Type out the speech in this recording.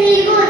ನೀರಿಗೂ